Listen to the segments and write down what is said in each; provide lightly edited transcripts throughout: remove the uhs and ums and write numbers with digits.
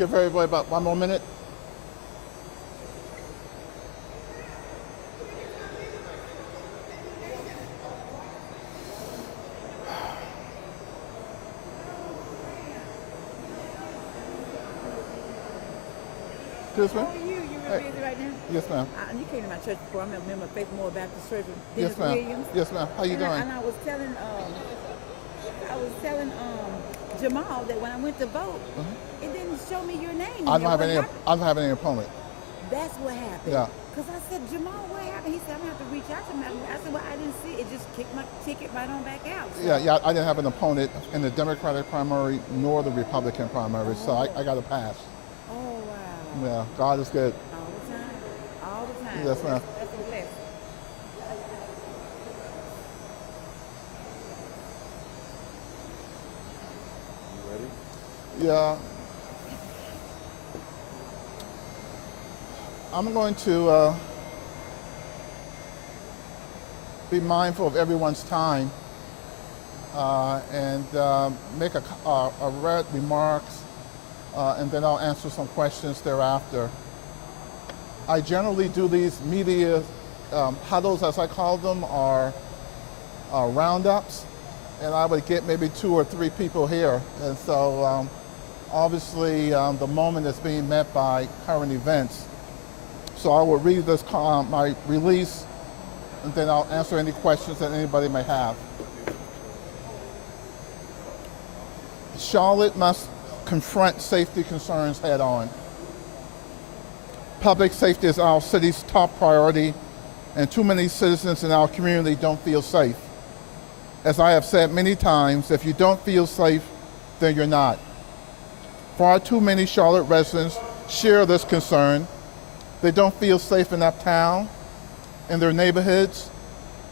give everybody about 1 more minute. Excuse me? How are you? You real busy right now? Yes, ma'am. You came to my church before. I'm a member of Faith More Baptist Church with Yes, Dennis ma'am. Williams. Yes, ma'am. How you doing? And I was telling Jamal that when I went to vote, it didn't show me your name. I don't have any opponent. That's what happened. Yeah. Because I said, Jamal, what happened? He said, I'm going to have to reach out to him. I said, well, I didn't see it. It just kicked my ticket right on back out. So. Yeah, I didn't have an opponent in the Democratic primary nor the Republican primary, so I got a pass. Oh, wow. Yeah, God is good. All the time. All the time. Yes, ma'am. That's a blessing. You ready? Yeah. I'm going to be mindful of everyone's time and make a red remarks, and then I'll answer some questions thereafter. I generally do these media huddles, as I call them, or roundups, and I would get maybe 2 or 3 people here. And so obviously the moment is being met by current events. So I will read this, my release, and then I'll answer any questions that anybody may have. Charlotte must confront safety concerns head on. Public safety is our city's top priority, and too many citizens in our community don't feel safe. As I have said many times, if you don't feel safe, then you're not. Far too many Charlotte residents share this concern. They don't feel safe in Uptown, in their neighborhoods,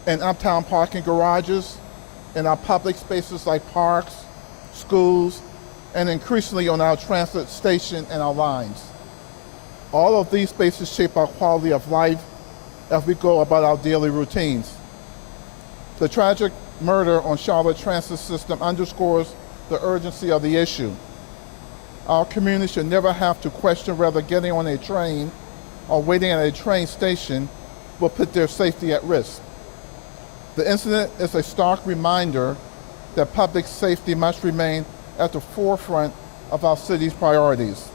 in Uptown parking garages, in our public spaces like parks, schools, and increasingly on our transit station and our lines. All of these spaces shape our quality of life as we go about our daily routines. The tragic murder on Charlotte transit system underscores the urgency of the issue. Our community should never have to question whether getting on a train or waiting at a train station will put their safety at risk. The incident is a stark reminder that public safety must remain at the forefront of our city's priorities.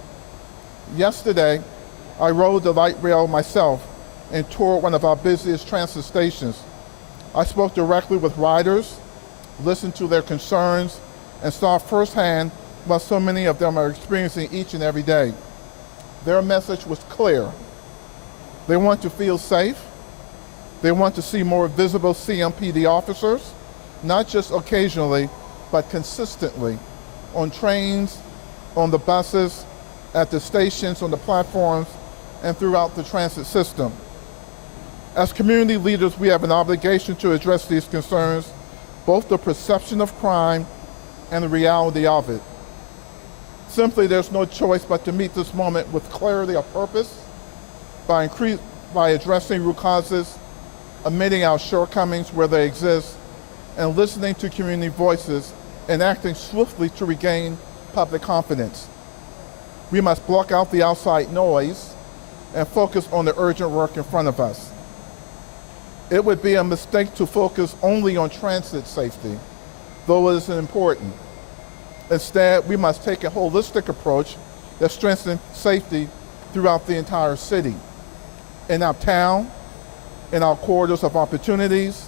Yesterday, I rode the light rail myself and toured one of our busiest transit stations. I spoke directly with riders, listened to their concerns, and saw firsthand what so many of them are experiencing each and every day. Their message was clear. They want to feel safe. They want to see more visible CMPD officers, not just occasionally, but consistently, on trains, on the buses, at the stations, on the platforms, and throughout the transit system. As community leaders, we have an obligation to address these concerns, both the perception of crime and the reality of it. Simply, there's no choice but to meet this moment with clarity of purpose, by addressing root causes, admitting our shortcomings where they exist, and listening to community voices and acting swiftly to regain public confidence. We must block out the outside noise and focus on the urgent work in front of us. It would be a mistake to focus only on transit safety, though it is important. Instead, we must take a holistic approach that strengthens safety throughout the entire city. In Uptown, in our corridors of opportunities,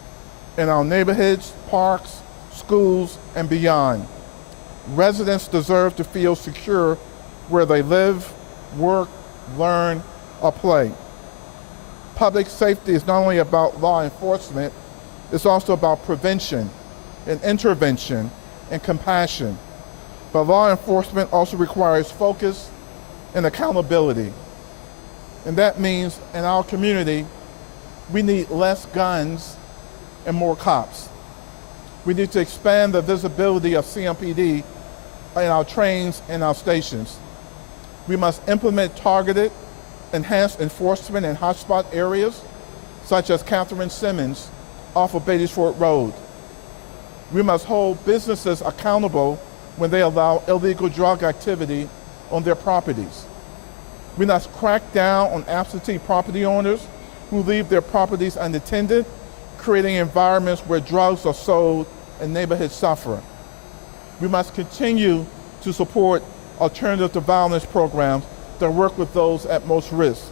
in our neighborhoods, parks, schools, and beyond. Residents deserve to feel secure where they live, work, learn, or play. Public safety is not only about law enforcement, it's also about prevention and intervention and compassion. But law enforcement also requires focus and accountability. And that means in our community, we need less guns and more cops. We need to expand the visibility of CMPD in our trains and our stations. We must implement targeted, enhanced enforcement in hotspot areas, such as Catherine Simmons off of Beatties Ford Road. We must hold businesses accountable when they allow illegal drug activity on their properties. We must crack down on absentee property owners who leave their properties unattended, creating environments where drugs are sold and neighborhoods suffer. We must continue to support alternative to violence programs that work with those at most risk.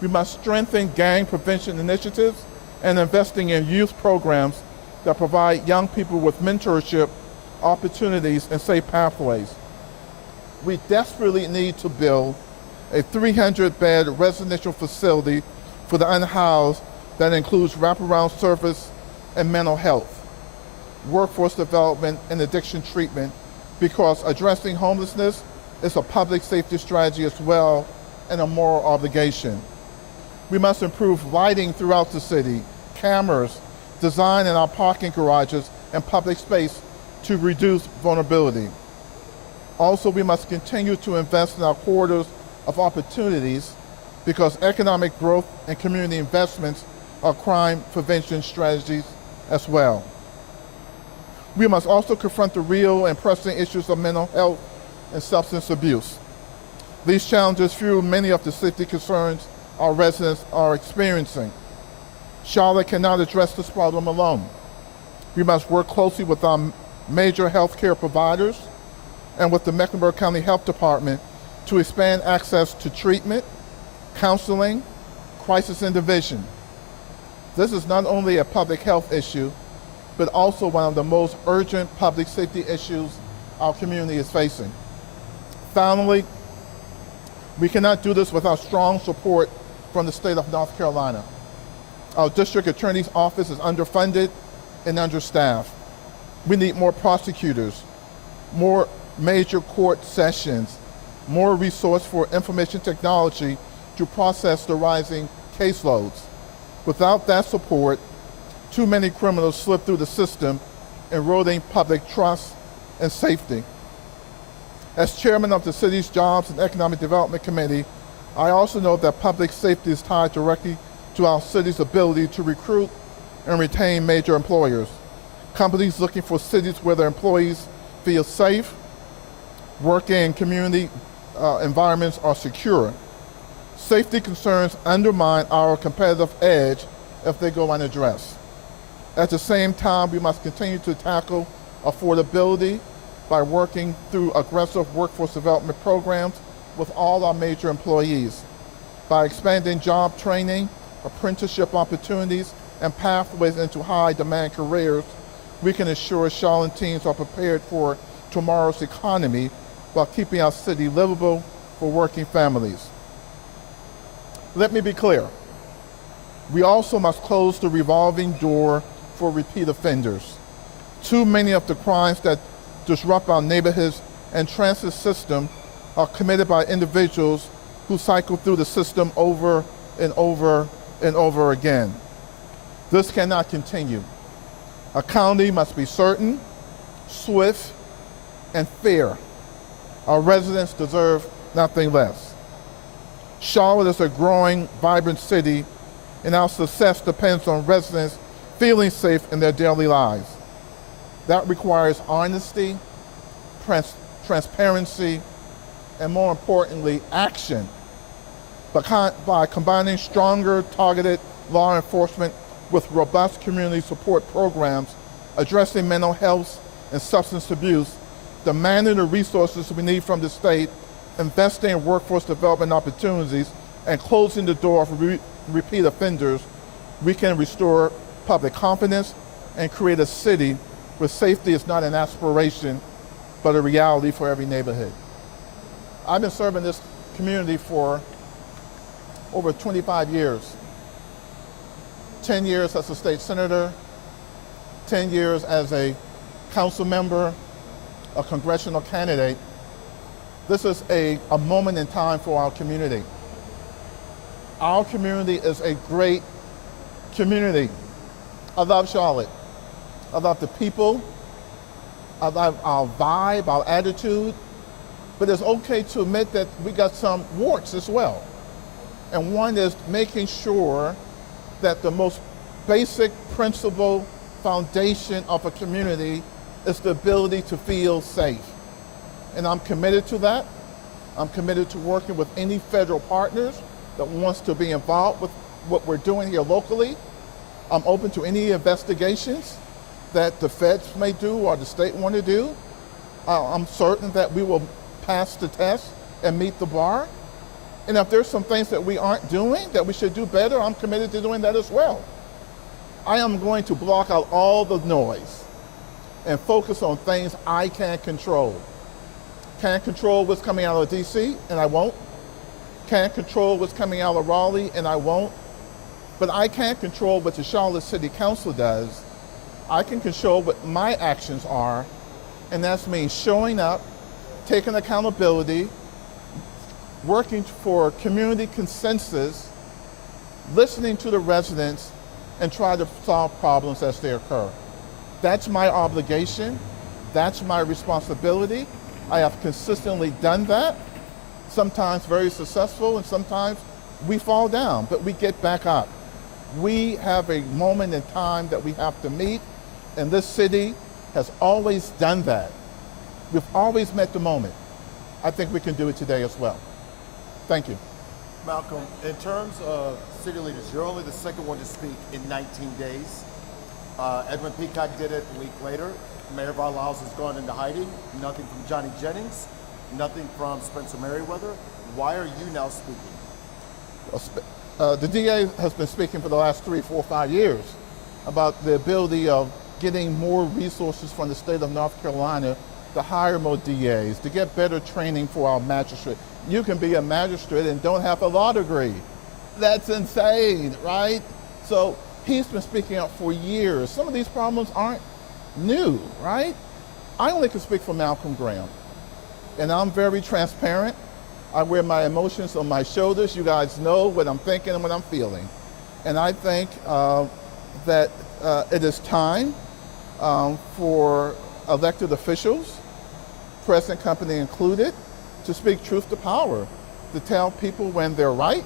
We must strengthen gang prevention initiatives and investing in youth programs that provide young people with mentorship, opportunities, and safe pathways. We desperately need to build a 300-bed residential facility for the unhoused that includes wraparound service and mental health, workforce development, and addiction treatment, because addressing homelessness is a public safety strategy as well and a moral obligation. We must improve lighting throughout the city, cameras, design in our parking garages and public space to reduce vulnerability. Also, we must continue to invest in our corridors of opportunities because economic growth and community investments are crime prevention strategies as well. We must also confront the real and pressing issues of mental health and substance abuse. These challenges fuel many of the safety concerns our residents are experiencing. Charlotte cannot address this problem alone. We must work closely with our major healthcare providers and with the Mecklenburg County Health Department to expand access to treatment, counseling, crisis intervention. This is not only a public health issue, but also one of the most urgent public safety issues our community is facing. Finally, we cannot do this without strong support from the state of North Carolina. Our district attorney's office is underfunded and understaffed. We need more prosecutors, more major court sessions, more resource for information technology to process the rising caseloads. Without that support, too many criminals slip through the system, eroding public trust and safety. As chairman of the city's Jobs and Economic Development Committee, I also know that public safety is tied directly to our city's ability to recruit and retain major employers. Companies looking for cities where their employees feel safe, working in community environments are secure. Safety concerns undermine our competitive edge if they go unaddressed. At the same time, we must continue to tackle affordability by working through aggressive workforce development programs with all our major employees. By expanding job training, apprenticeship opportunities, and pathways into high-demand careers, we can ensure Charlotteans are prepared for tomorrow's economy while keeping our city livable for working families. Let me be clear. We also must close the revolving door for repeat offenders. Too many of the crimes that disrupt our neighborhoods and transit system are committed by individuals who cycle through the system over and over and over again. This cannot continue. Accounting must be certain, swift, and fair. Our residents deserve nothing less. Charlotte is a growing, vibrant city, and our success depends on residents feeling safe in their daily lives. That requires honesty, transparency, and more importantly, action. By combining stronger, targeted law enforcement with robust community support programs addressing mental health and substance abuse, demanding the resources we need from the state, investing in workforce development opportunities, and closing the door for repeat offenders, we can restore public confidence and create a city where safety is not an aspiration, but a reality for every neighborhood. I've been serving this community for over 25 years. 10 years as a state senator, 10 years as a council member, a congressional candidate. This is a moment in time for our community. Our community is a great community. I love Charlotte. I love the people. I love our vibe, our attitude. But it's okay to admit that we got some warts as well. And one is making sure that the most basic principle foundation of a community is the ability to feel safe. And I'm committed to that. I'm committed to working with any federal partners that wants to be involved with what we're doing here locally. I'm open to any investigations that the feds may do or the state want to do. I'm certain that we will pass the test and meet the bar. And if there's some things that we aren't doing that we should do better, I'm committed to doing that as well. I am going to block out all the noise and focus on things I can control. Can't control what's coming out of DC, and I won't. Can't control what's coming out of Raleigh, and I won't. But I can't control what the Charlotte City Council does. I can control what my actions are, and that's me showing up, taking accountability, working for community consensus, listening to the residents, and try to solve problems as they occur. That's my obligation. That's my responsibility. I have consistently done that, sometimes very successful, and sometimes we fall down, but we get back up. We have a moment in time that we have to meet, and this city has always done that. We've always met the moment. I think we can do it today as well. Thank you. Malcolm, in terms of city leaders, you're only the second one to speak in 19 days. Edwin Peacock did it a week later. Mayor Varlaws has gone into hiding. Nothing from Johnny Jennings, nothing from Spencer Merriweather. Why are you now speaking? The DA has been speaking for the last 3, 4, 5 years about the ability of getting more resources from the state of North Carolina to hire more DAs, to get better training for our magistrate. You can be a magistrate and don't have a law degree. That's insane, right? So he's been speaking out for years. Some of these problems aren't new, right? I only can speak for Malcolm Graham, and I'm very transparent. I wear my emotions on my shoulders. You guys know what I'm thinking and what I'm feeling. And I think that it is time for elected officials, present company included, to speak truth to power, to tell people when they're right,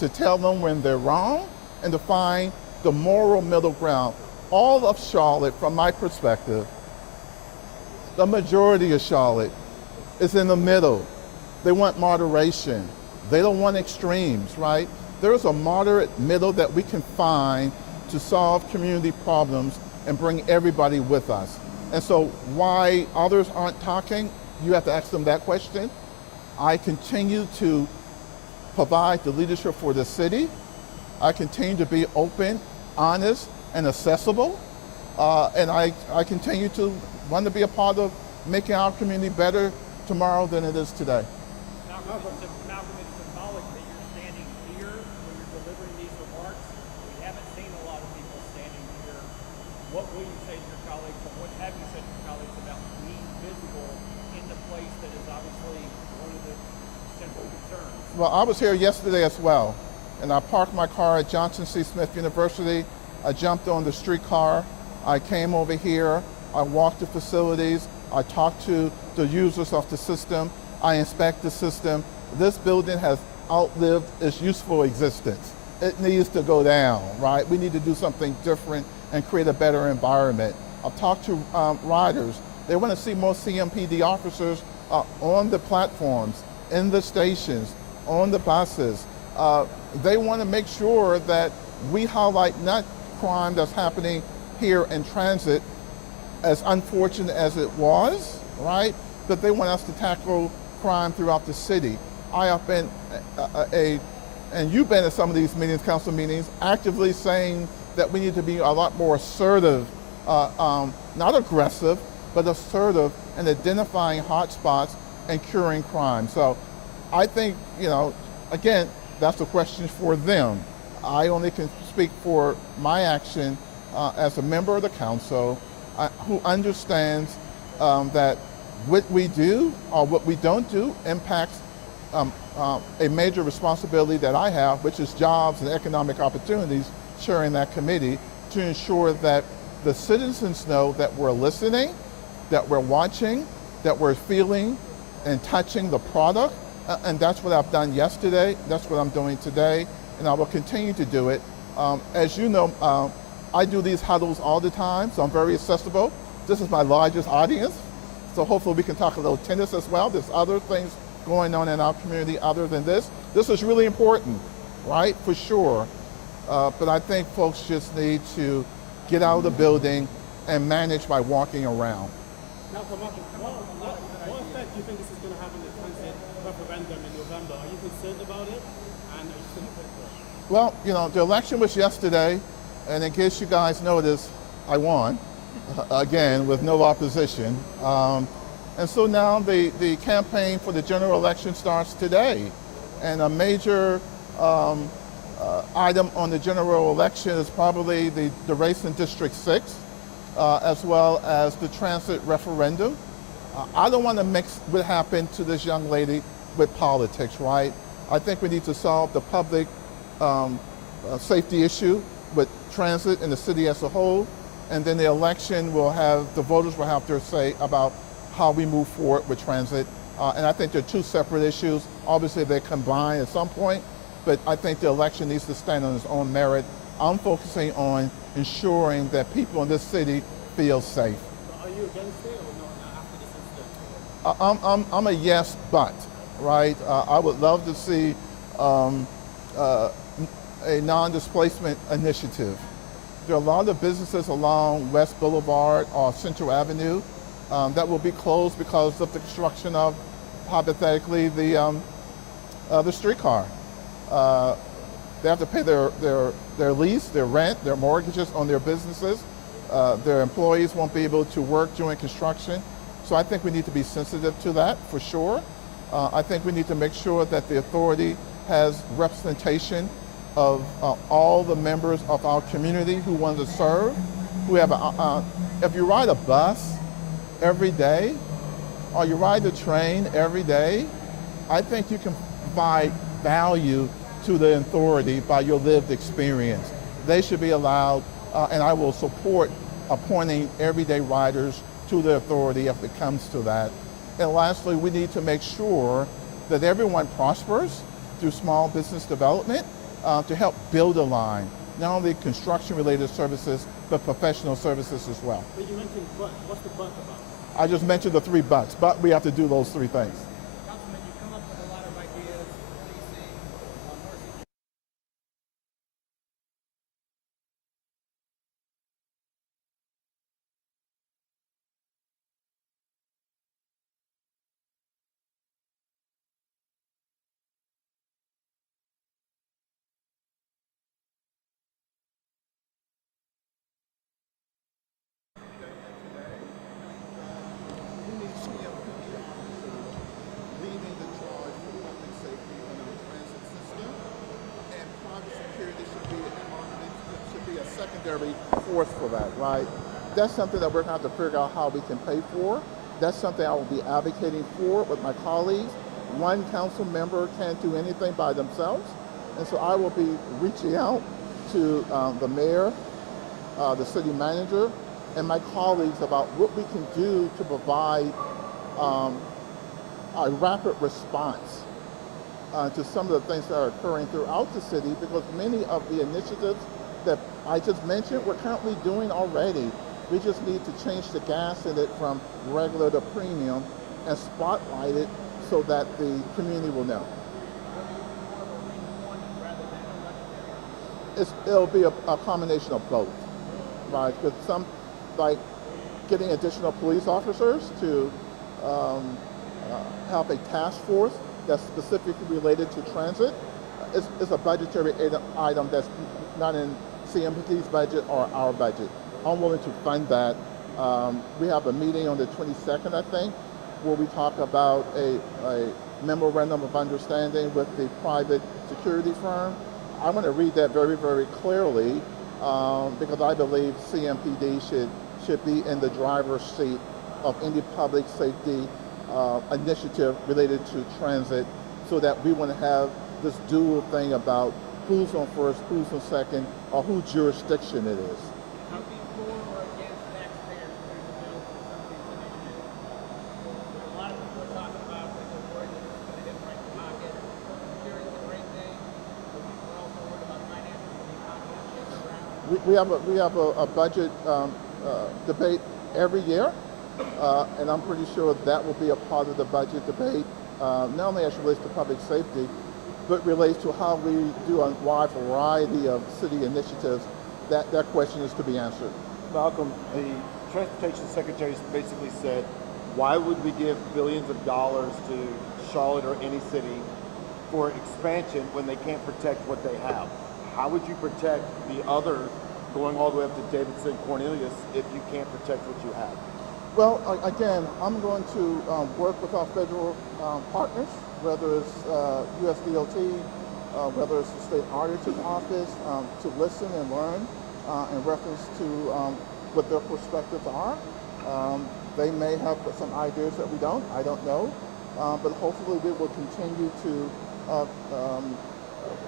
to tell them when they're wrong, and to find the moral middle ground. All of Charlotte, from my perspective, the majority of Charlotte is in the middle. They want moderation. They don't want extremes, right? There's a moderate middle that we can find to solve community problems and bring everybody with us. And so why others aren't talking, you have to ask them that question. I continue to provide the leadership for the city. I continue to be open, honest, and accessible. And I continue to want to be a part of making our community better tomorrow than it is today. Malcolm, it's symbolic that you're standing here when you're delivering these remarks. We haven't seen a lot of people standing here. What will you say to your colleagues, and what have you said to your colleagues about being visible in the place that is obviously one of the central concerns? Well, I was here yesterday as well, and I parked my car at Johnson C. Smith University. I jumped on the streetcar. I came over here. I walked the facilities. I talked to the users of the system. I inspect the system. This building has outlived its useful existence. It needs to go down, right? We need to do something different and create a better environment. I've talked to riders. They want to see more CMPD officers on the platforms, in the stations, on the buses. They want to make sure that we highlight not crime that's happening here in transit, as unfortunate as it was, right? But they want us to tackle crime throughout the city. I have been and you've been at some of these meetings, council meetings, actively saying that we need to be a lot more assertive, not aggressive, but assertive in identifying hotspots and curing crime. So I think, again, that's a question for them. I only can speak for my action as a member of the council who understands that what we do or what we don't do impacts a major responsibility that I have, which is jobs and economic opportunities, chairing that committee to ensure that the citizens know that we're listening, that we're watching, that we're feeling and touching the product. And that's what I've done yesterday. That's what I'm doing today. And I will continue to do it. As you know, I do these huddles all the time, so I'm very accessible. This is my largest audience. So hopefully we can talk a little tennis as well. There's other things going on in our community other than this. This is really important, right? For sure. But I think folks just need to get out of the building and manage by walking around. Now, for Malcolm, what effect do you think this is going to have on the transit referendum in November? Are you concerned about it? And are you still hopeful? Well, you know, the election was yesterday, and in case you guys noticed, I won, again, with no opposition. And so now the campaign for the general election starts today. And a major item on the general election is probably the race in District 6, as well as the transit referendum. I don't want to mix what happened to this young lady with politics, right? I think we need to solve the public safety issue with transit in the city as a whole, and then the election will have, the voters will have their say about how we move forward with transit. And I think they're two separate issues. Obviously they combine at some point, but I think the election needs to stand on its own merit. I'm focusing on ensuring that people in this city feel safe. But are you against it or not after this incident? I'm a yes, but, right? I would love to see a non-displacement initiative. There are a lot of businesses along West Boulevard or Central Avenue that will be closed because of the construction of, hypothetically, the streetcar. They have to pay their lease, their rent, their mortgages on their businesses. Their employees won't be able to work during construction. So I think we need to be sensitive to that for sure. I think we need to make sure that the authority has representation of all the members of our community who want to serve, who have if you ride a bus every day, or you ride the train every day, I think you can provide value to the authority by your lived experience. They should be allowed, and I will support appointing everyday riders to the authority if it comes to that. And lastly, we need to make sure that everyone prospers through small business development to help build a line, not only construction-related services, but professional services as well. But you mentioned but. What's the but about? I just mentioned the 3 buts, but we have to do those 3 things. Councilman, you come up with a lot of ideas, policing, more security. Leading the charge for public safety in our transit system, and private security should be a secondary force for that, right? That's something that we're going to have to figure out how we can pay for. That's something I will be advocating for with my colleagues. One council member can't do anything by themselves, and so I will be reaching out to the mayor, the city manager, and my colleagues about what we can do to provide a rapid response to some of the things that are occurring throughout the city, because many of the initiatives that I just mentioned we're currently doing already. We just need to change the gas in it from regular to premium and spotlight it so that the community will know. It'll be a combination of both, right? With some, like getting additional police officers to have a task force that's specifically related to transit. It's a budgetary item that's not in CMPD's budget or our budget. I'm willing to fund that. We have a meeting on the 22nd, I think, where we talk about a memorandum of understanding with the private security firm. I want to read that very, very clearly because I believe CMPD should be in the driver's seat of any public safety initiative related to transit, so that we want to have this dual thing about who's on first, who's on second, or whose jurisdiction it is. Are we for or against taxpayers putting the bill for some of these initiatives? A lot of people are talking about that they're worried that it's going to hit right in the pocket. Security is a great thing, but people are also worried about financing the economy. We have a budget debate every year, and I'm pretty sure that will be a part of the budget debate not only as it relates to public safety, but relates to how we do a wide variety of city initiatives, that question is to be answered. Malcolm, the transportation secretary basically said, why would we give billions of dollars to Charlotte or any city for expansion when they can't protect what they have? How would you protect the other, going all the way up to Davidson, Cornelius, if you can't protect what you have? Well, again, I'm going to work with our federal partners, whether it's USDOT, whether it's the state auditor's office, to listen and learn in reference to what their perspectives are. They may have some ideas that we don't, I don't know, but hopefully we will continue to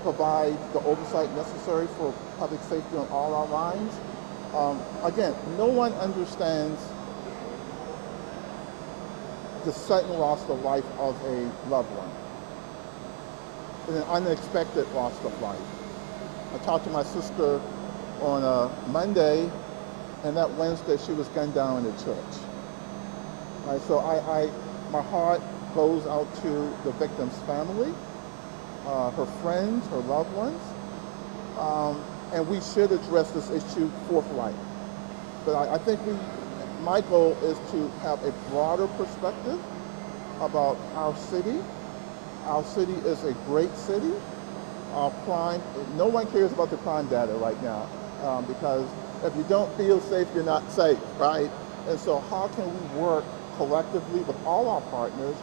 provide the oversight necessary for public safety on all our lines. Again, no one understands the sudden loss of life of a loved one, an unexpected loss of life. I talked to my sister on a Monday, and that Wednesday she was gunned down in a church. Right, so my heart goes out to the victim's family, her friends, her loved ones, and we should address this issue forthright. But I think my goal is to have a broader perspective about our city. Our city is a great city. Our crime, no one cares about the crime data right now, because if you don't feel safe, you're not safe, right? And so how can we work collectively with all our partners,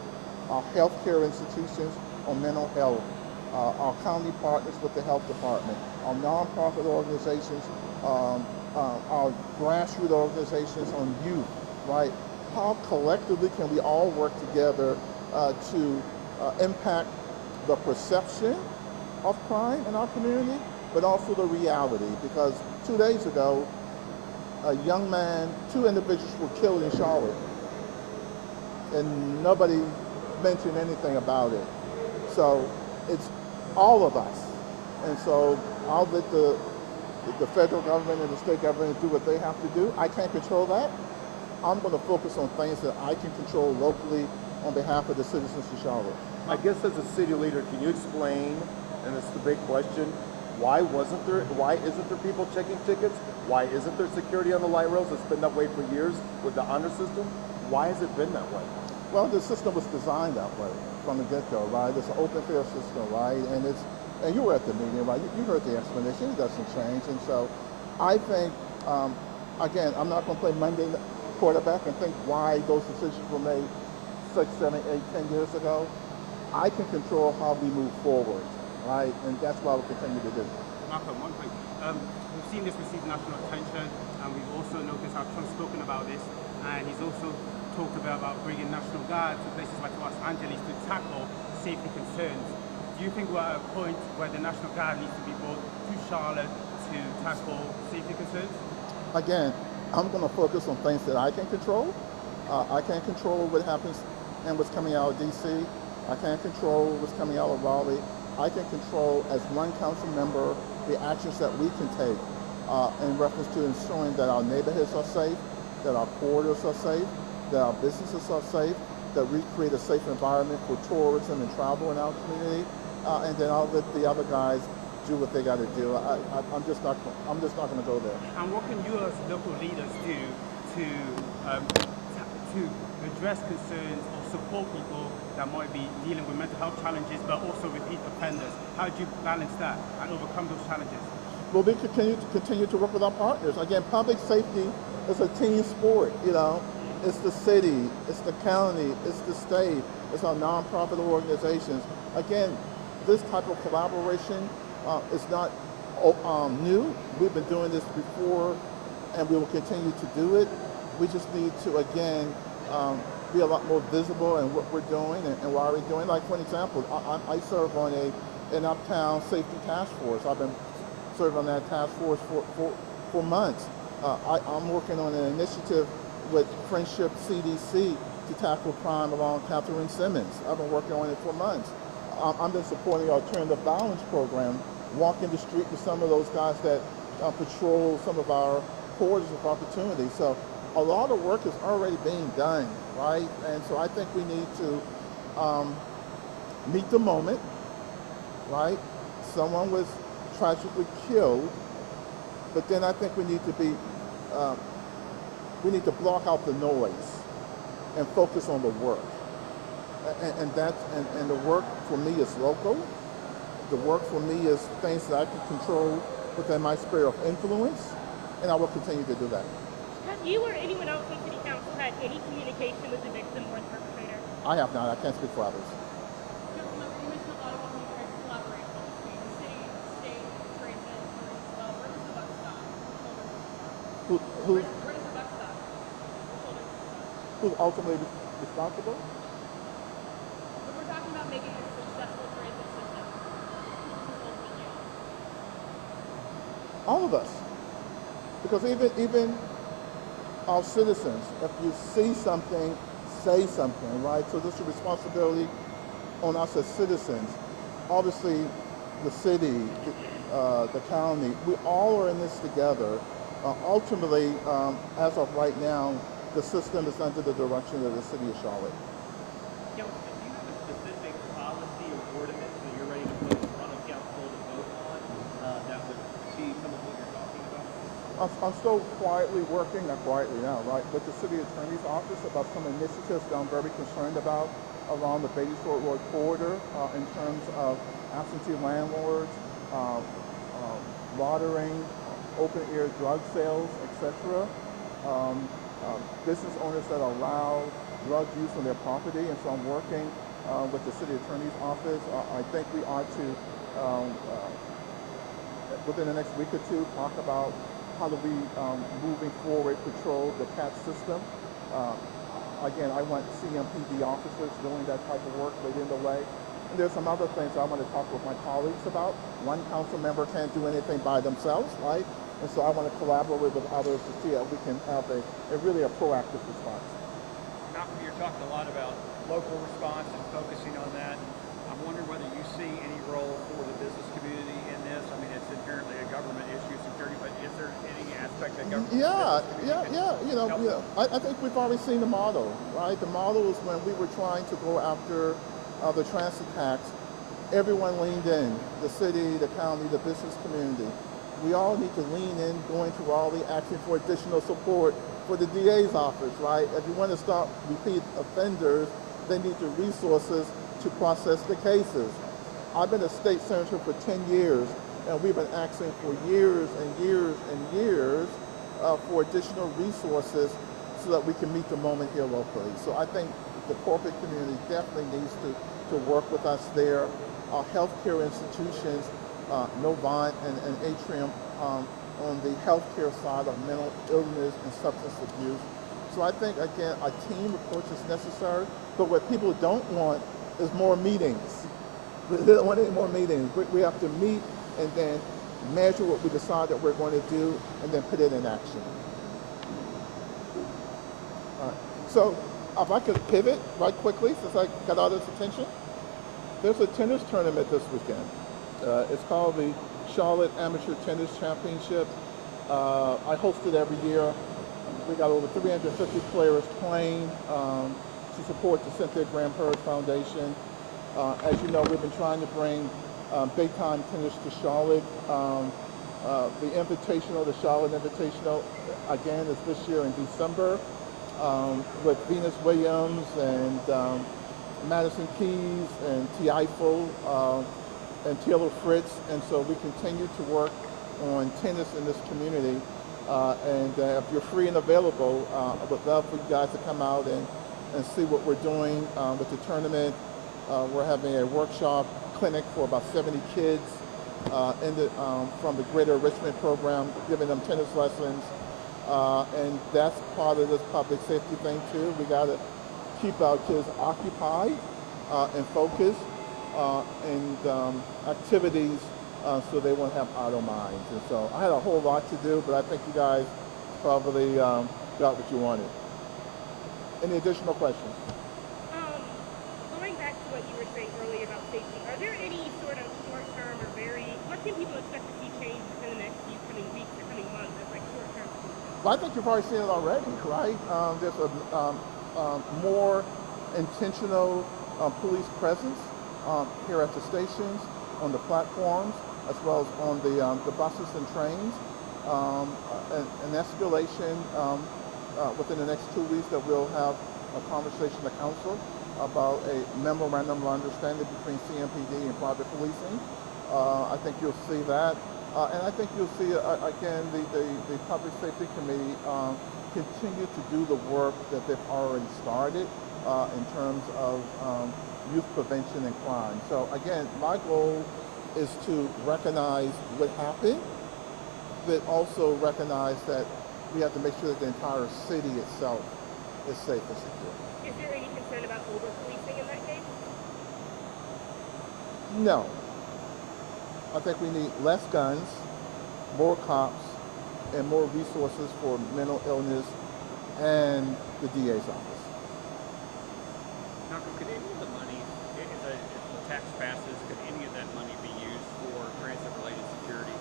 our healthcare institutions on mental health, our county partners with the health department, our nonprofit organizations, our grassroots organizations on youth, right? How collectively can we all work together to impact the perception of crime in our community, but also the reality? Because 2 days ago, a young man, 2 individuals were killed in Charlotte, and nobody mentioned anything about it. So it's all of us. And so I'll let the federal government and the state government do what they have to do. I can't control that. I'm going to focus on things that I can control locally on behalf of the citizens of Charlotte. I guess as a city leader, can you explain, and it's the big question, why isn't there people checking tickets? Why isn't there security on the light rails? It's been that way for years with the honor system. Why has it been that way? Well, the system was designed that way from the get-go, right? It's an open, fair system, right? And you were at the meeting, right? You heard the explanation. It doesn't change. And so I think, again, I'm not going to play Monday quarterback and think why those decisions were made 6, 7, 8, 10 years ago. I can control how we move forward, right? And that's what we'll continue to do. Malcolm, one thing. We've seen this receive national attention, and we've also noticed how Trump's spoken about this, and he's also talked about bringing National Guard to places like Los Angeles to tackle safety concerns. Do you think we're at a point where the National Guard needs to be brought to Charlotte to tackle safety concerns? Again, I'm going to focus on things that I can control. I can't control what happens and what's coming out of D.C. I can't control what's coming out of Raleigh. I can control, as one council member, the actions that we can take in reference to ensuring that our neighborhoods are safe, that our corridors are safe, that our businesses are safe, that we create a safe environment for tourism and travel in our community, and then I'll let the other guys do what they got to do. I'm just not going to go there. And what can you as local leaders do to address concerns or support people that might be dealing with mental health challenges, but also repeat offenders? How do you balance that and overcome those challenges? Well, we continue to work with our partners. Again, public safety is a team sport, you know. It's the city, it's the county, it's the state, it's our nonprofit organizations. Again, this type of collaboration is not new. We've been doing this before, and we will continue to do it. We just need to, again, be a lot more visible in what we're doing and why we're doing. Like, for example, I serve on an Uptown Safety Task Force. I've been serving on that task force for months. I'm working on an initiative with Friendship CDC to tackle crime along Catherine Simmons. I've been working on it for months. I've been supporting the alternative violence program, walking the street with some of those guys that patrol some of our corridors of opportunity. So a lot of work is already being done, right? And so I think we need to meet the moment, right? Someone was tragically killed, but then I think we need to block out the noise and focus on the work. And the work for me is local. The work for me is things that I can control within my sphere of influence, and I will continue to do that. Have you or anyone else on City Council had any communication with the victim or the perpetrator? I have not. I can't speak for others. Councilman, you mentioned a lot about collaboration between the city, state, transit, police. Where does the buck stop? Where does the buck stop? Who's ultimately responsible? But we're talking about making a successful transit system. Who's ultimately on? All of us. Because even our citizens, if you see something, say something, right? So this is a responsibility on us as citizens. Obviously, the city, the county, we all are in this together. Ultimately, as of right now, the system is under the direction of the City of Charlotte. Councilman, do you have a specific policy or ordinance that you're ready to put in front of council to vote on that would achieve some of what you're talking about? I'm still quietly working, not quietly now, right, with the City Attorney's Office about some initiatives that I'm very concerned about around the Beatties Ford Road corridor in terms of absentee landlords, loitering, open-air drug sales, etc. Business owners that allow drug use on their property, and so I'm working with the City Attorney's Office. I think we ought to, within the next week or two, talk about how do we, moving forward, patrol the CAT system. Again, I want CMPD officers doing that type of work leading the way. And there's some other things I want to talk with my colleagues about. One council member can't do anything by themselves, right? And so I want to collaborate with others to see how we can have a really a proactive response. Malcolm, you're talking a lot about local response and focusing on that. I'm wondering whether you see any role for the business community in this. I mean, it's inherently a government issue, security, but is there any aspect that government? I think we've already seen the model, right? The model is when we were trying to go after the transit tax. Everyone leaned in, the city, the county, the business community. We all need to lean in, going to Raleigh, asking for additional support for the DA's office, right? If you want to stop repeat offenders, they need the resources to process the cases. I've been a state senator for 10 years, and we've been asking for years and years and years for additional resources so that we can meet the moment here locally. So I think the corporate community definitely needs to work with us there. Our healthcare institutions, Novant and Atrium, on the healthcare side of mental illness and substance abuse. So I think, again, a team approach is necessary, but what people don't want is more meetings. They don't want any more meetings. We have to meet and then measure what we decide that we're going to do and then put it in action. All right. So if I could pivot right quickly, since I got all this attention, there's a tennis tournament this weekend. It's called the Charlotte Amateur Tennis Championship. I host it every year. We got over 350 players playing to support the Cynthia Graham Hurd Foundation. As you know, we've been trying to bring big-time tennis to Charlotte. The Invitational, the Charlotte Invitational, again, is this year in December with Venus Williams and Madison Keys and T. Eiffel and Taylor Fritz. And so we continue to work on tennis in this community. And if you're free and available, I would love for you guys to come out and see what we're doing with the tournament. We're having a workshop clinic for about 70 kids from the Greater Enrichment Program, giving them tennis lessons. And that's part of this public safety thing too. We got to keep our kids occupied and focused and activities so they won't have idle minds. And so I had a whole lot to do, but I think you guys probably got what you wanted. Any additional questions? Going back to what you were saying earlier about safety, are there any sort of short-term or what can people expect to see change within the next few coming weeks or coming months as like short-term solutions? Well, I think you've already seen it already, right? There's a more intentional police presence here at the stations, on the platforms, as well as on the buses and trains. An escalation within the next 2 weeks that we'll have a conversation at council about a memorandum of understanding between CMPD and private policing. I think you'll see that. And I think you'll see, again, the Public Safety Committee continue to do the work that they've already started in terms of youth prevention and crime. So again, my goal is to recognize what happened, but also recognize that we have to make sure that the entire city itself is safe and secure. Is there any concern about over-policing in that case? No. I think we need less guns, more cops, and more resources for mental illness and the DA's office. Malcolm, could any of the money, if the tax passes, could any of that money be used for transit-related security?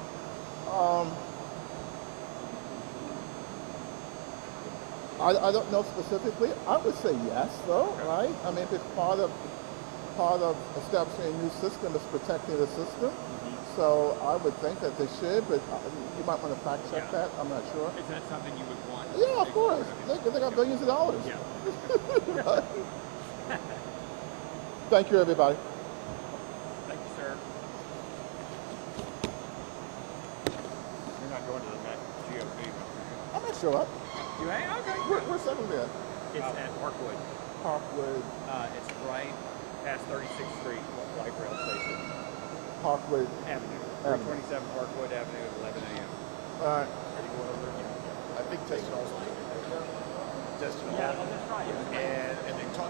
I don't know specifically. I would say yes, though, right? I mean, if it's part of establishing a new system, is protecting the system. So I would think that they should, but you might want to fact check that. I'm not sure. Is that something you would want? Yeah, of course. They got billions of dollars. Yeah. Right? Thank you, everybody. Thank you, sir. You're not going to the next GOP. I'm not sure. You ain't? Okay. Where's that one at? It's at Parkwood. Parkwood. It's right past 36th Street, light rail station. Parkwood Avenue. Avenue. 327 Parkwood Avenue at 11 a.m. All right. Are you going over there? I think Testing also. Testing Yeah, oh, that's right. and they talk.